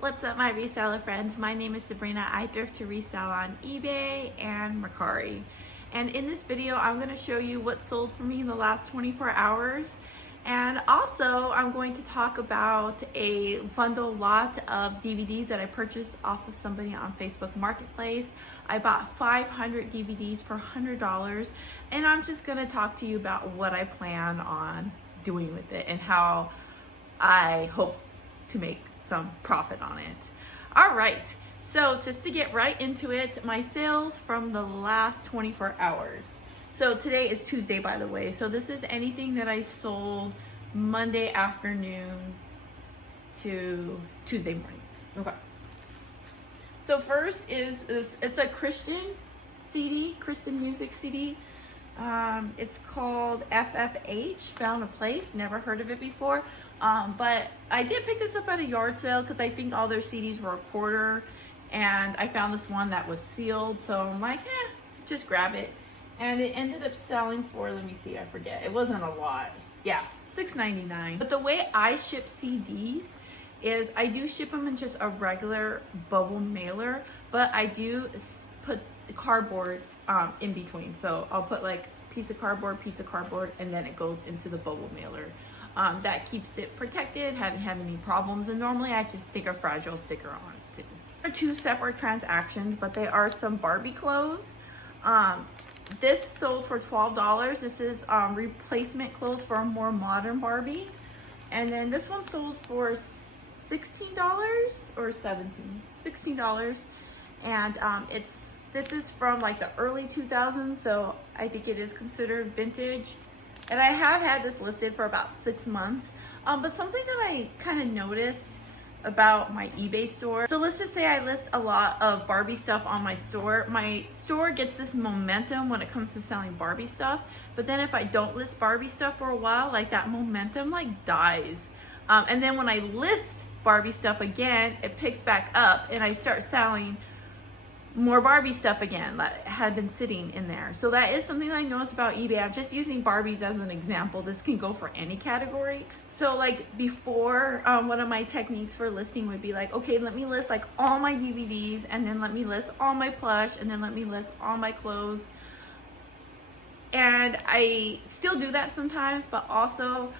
What's up, my reseller friends? My name is Sabrina. I thrift to resell on eBay and Mercari. And in this video, I'm going to show you what sold for me in the last 24 hours. And also, I'm going to talk about a bundle lot of DVDs that I purchased off of somebody on Facebook Marketplace. I bought 500 DVDs for $100. And I'm just going to talk to you about what I plan on doing with it and how I hope to make some profit on it. All right, so just to get right into it, my sales from the last 24 hours. So today is Tuesday, by the way. So this is anything that I sold Monday afternoon to Tuesday morning. Okay. So first is it's a Christian CD, Christian music CD. It's called FFH, Found a Place. Never heard of it before. But I did pick this up at a yard sale because I think all their CDs were a quarter, and I found this one that was sealed, so I'm like, just grab it. And it ended up selling for, let me see, I forget, it wasn't a lot. Yeah, $6.99. But the way I ship CDs is I do ship them in just a regular bubble mailer, but I do put the cardboard in between. So I'll put like piece of cardboard, and then it goes into the bubble mailer. That keeps it protected, haven't had any problems, and normally I just stick a fragile sticker on it too. They're two separate transactions, but they are some Barbie clothes. This sold for $12. This is replacement clothes for a more modern Barbie. And then this one sold for $16 or $16. And this is from like the early 2000s, so I think it is considered vintage. And I have had this listed for about 6 months. But something that I kind of noticed about my eBay store. So let's just say I list a lot of Barbie stuff on my store. My store gets this momentum when it comes to selling Barbie stuff. But then if I don't list Barbie stuff for a while, like that momentum like dies. And then when I list Barbie stuff again, it picks back up and I start selling more Barbie stuff again that had been sitting in there. So that is something that I noticed about eBay. I'm just using Barbies as an example. This can go for any category. So like before, one of my techniques for listing would be like, okay, let me list like all my DVDs, and then let me list all my plush, and then let me list all my clothes. And I still do that sometimes, but also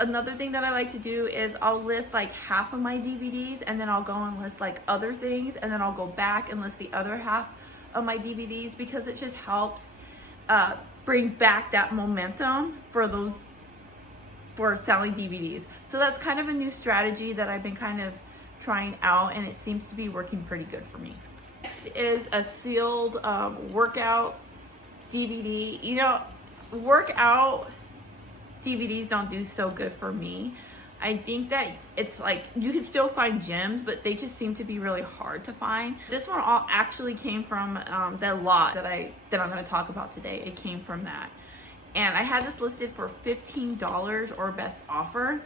another thing that I like to do is I'll list like half of my DVDs, and then I'll go and list like other things, and then I'll go back and list the other half of my DVDs, because it just helps bring back that momentum for selling DVDs. So that's kind of a new strategy that I've been kind of trying out, and it seems to be working pretty good for me. Next is a sealed workout DVD. You know, workout DVDs don't do so good for me. I think that it's like, you can still find gems, but they just seem to be really hard to find. This one all actually came from the lot that I'm going to talk about today. It came from that. And I had this listed for $15 or best offer.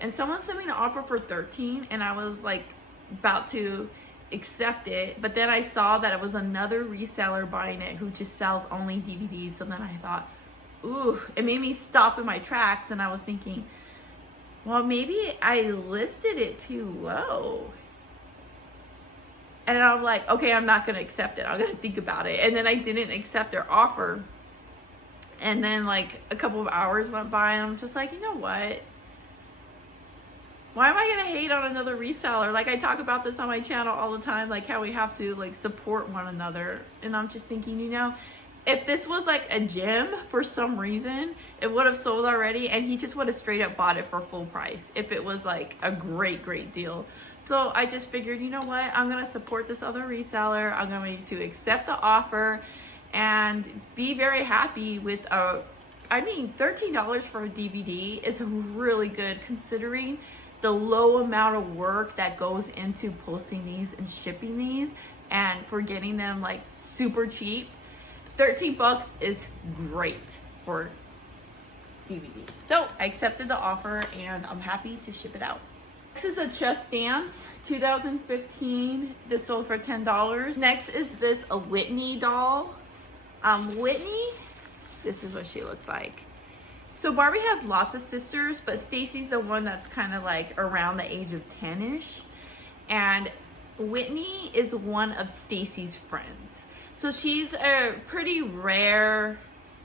And someone sent me an offer for $13, and I was like about to accept it. But then I saw that it was another reseller buying it who just sells only DVDs. So then I thought, ooh, it made me stop in my tracks, and I was thinking, well, maybe I listed it too low. And I'm like, okay, I'm not gonna accept it. I'm gonna think about it. And then I didn't accept their offer. And then like a couple of hours went by, and I'm just like, you know what? Why am I gonna hate on another reseller? Like, I talk about this on my channel all the time, like how we have to like support one another. And I'm just thinking, you know, if this was like a gem for some reason, it would have sold already, and he just would have straight up bought it for full price if it was like a great deal. So I just figured, you know what, I'm gonna support this other reseller. I'm going to accept the offer and be very happy with $13 for a DVD is really good, considering the low amount of work that goes into posting these and shipping these, and for getting them like super cheap. 13 bucks is great for DVDs. So I accepted the offer, and I'm happy to ship it out. This is a Just Dance 2015. This sold for $10. Next is this a Whitney doll. Whitney, this is what she looks like. So Barbie has lots of sisters, but Stacy's the one that's kind of like around the age of 10-ish. And Whitney is one of Stacy's friends. So she's a pretty rare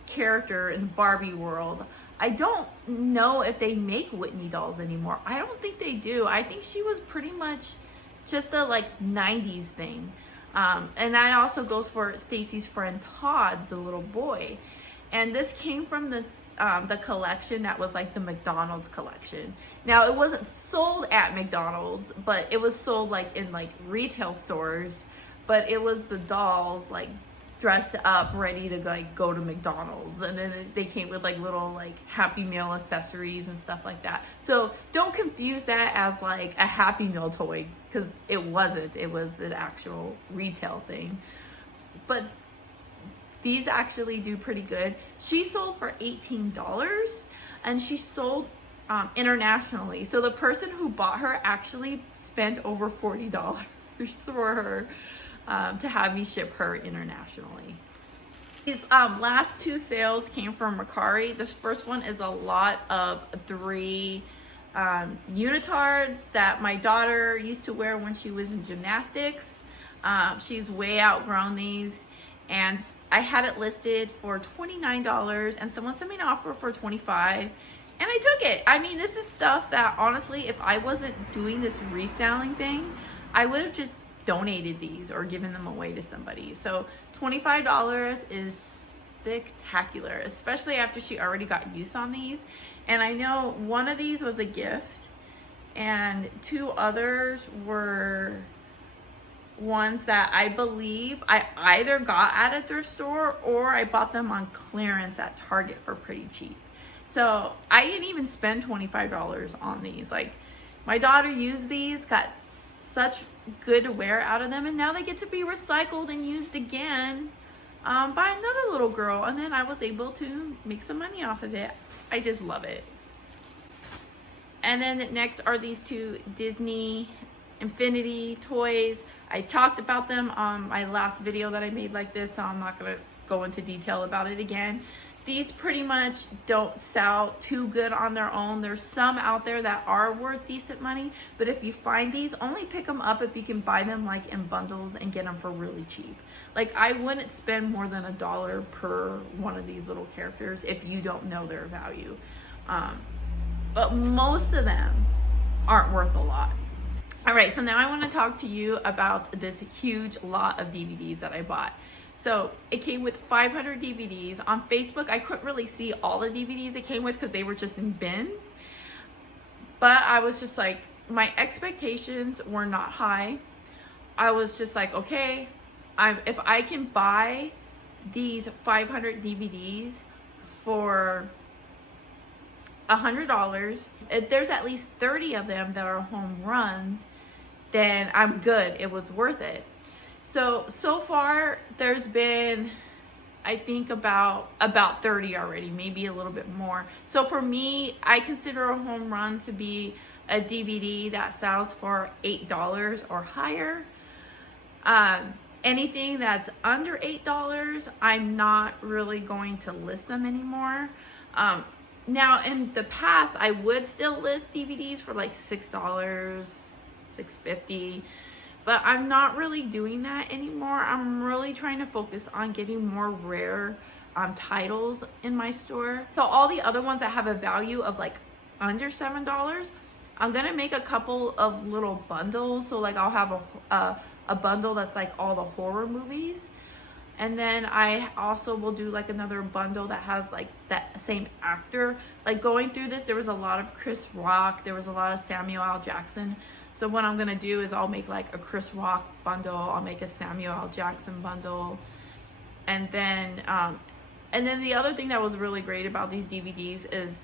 character in the Barbie world. I don't know if they make Whitney dolls anymore. I don't think they do. I think she was pretty much just a like 90s thing. And that also goes for Stacy's friend Todd, the little boy. And this came from this the collection that was like the McDonald's collection. Now it wasn't sold at McDonald's, but it was sold like in like retail stores. But it was the dolls like dressed up, ready to like go to McDonald's, and then they came with like little like Happy Meal accessories and stuff like that. So don't confuse that as like a Happy Meal toy, because it wasn't. It was an actual retail thing. But these actually do pretty good. She sold for $18, and she sold internationally. So the person who bought her actually spent over $40 for her. To have me ship her internationally. These last two sales came from Mercari. This first one is a lot of 3 unitards that my daughter used to wear when she was in gymnastics. She's way outgrown these, and I had it listed for $29, and someone sent me an offer for $25, and I took it. I mean, this is stuff that honestly, if I wasn't doing this reselling thing, I would have just donated these or given them away to somebody. So $25 is spectacular, especially after she already got use on these. And I know one of these was a gift, and 2 others were ones that I believe I either got at a thrift store or I bought them on clearance at Target for pretty cheap. So I didn't even spend $25 on these. Like, my daughter used these, got such good wear out of them, and now they get to be recycled and used again by another little girl, and then I was able to make some money off of it. I just love it. And then next are these 2 Disney Infinity toys. I talked about them on my last video that I made like this, so I'm not gonna go into detail about it again. These pretty much don't sell too good on their own. There's some out there that are worth decent money, but if you find these, only pick them up if you can buy them like in bundles and get them for really cheap. Like, I wouldn't spend more than $1 per one of these little characters if you don't know their value. But most of them aren't worth a lot. All right, so now I want to talk to you about this huge lot of DVDs that I bought. So it came with 500 DVDs. On Facebook, I couldn't really see all the DVDs it came with because they were just in bins. But I was just like, my expectations were not high. I was just like, okay, if I can buy these 500 DVDs for $100, if there's at least 30 of them that are home runs, then I'm good. It was worth it. So far there's been, I think about 30 already, maybe a little bit more. So for me, I consider a home run to be a DVD that sells for $8 or higher. Anything that's under $8, I'm not really going to list them anymore. Now in the past, I would still list DVDs for like $6, $6.50. But I'm not really doing that anymore. I'm really trying to focus on getting more rare titles in my store. So all the other ones that have a value of like under $7, I'm gonna make a couple of little bundles. So like I'll have a bundle that's like all the horror movies. And then I also will do like another bundle that has like that same actor. Like going through this, there was a lot of Chris Rock, there was a lot of Samuel L. Jackson. So what I'm gonna do is I'll make like a Chris Rock bundle, I'll make a Samuel L. Jackson bundle, and then the other thing that was really great about these DVDs is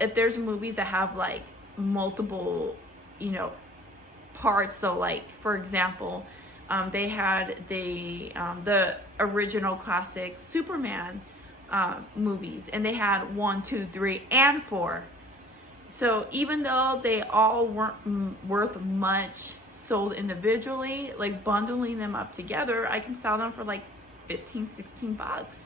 if there's movies that have like multiple, parts. So like for example, they had the original classic Superman movies, and they had 1, 2, 3, and 4. So even though they all weren't worth much sold individually, like bundling them up together, I can sell them for like 15, 16 bucks.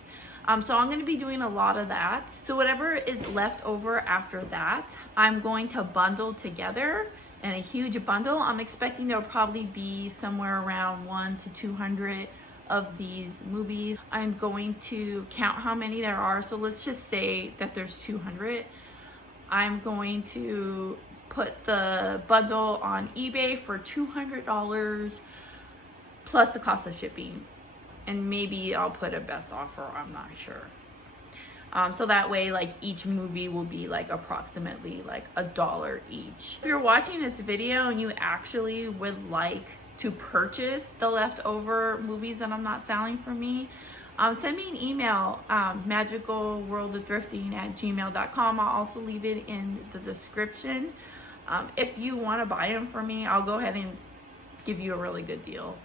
So I'm going to be doing a lot of that. So whatever is left over after that, I'm going to bundle together and a huge bundle. I'm expecting there'll probably be somewhere around 100 to 200 of these movies. I'm going to count how many there are. So let's just say that there's 200. I'm going to put the bundle on eBay for $200 plus the cost of shipping. And maybe I'll put a best offer, I'm not sure. So that way, like, each movie will be like approximately like $1 each. If you're watching this video and you actually would like to purchase the leftover movies that I'm not selling for me, send me an email, magicalworldofthrifting@gmail.com. I'll also leave it in the description. If you want to buy them for me, I'll go ahead and give you a really good deal.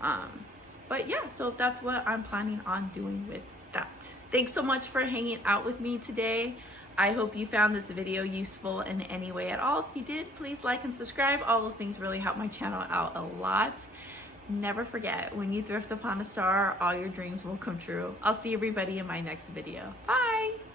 But yeah, so that's what I'm planning on doing with that. Thanks so much for hanging out with me today. I hope you found this video useful in any way at all. If you did, please like and subscribe. All those things really help my channel out a lot. Never forget, when you thrift upon a star, all your dreams will come true. I'll see everybody in my next video. Bye!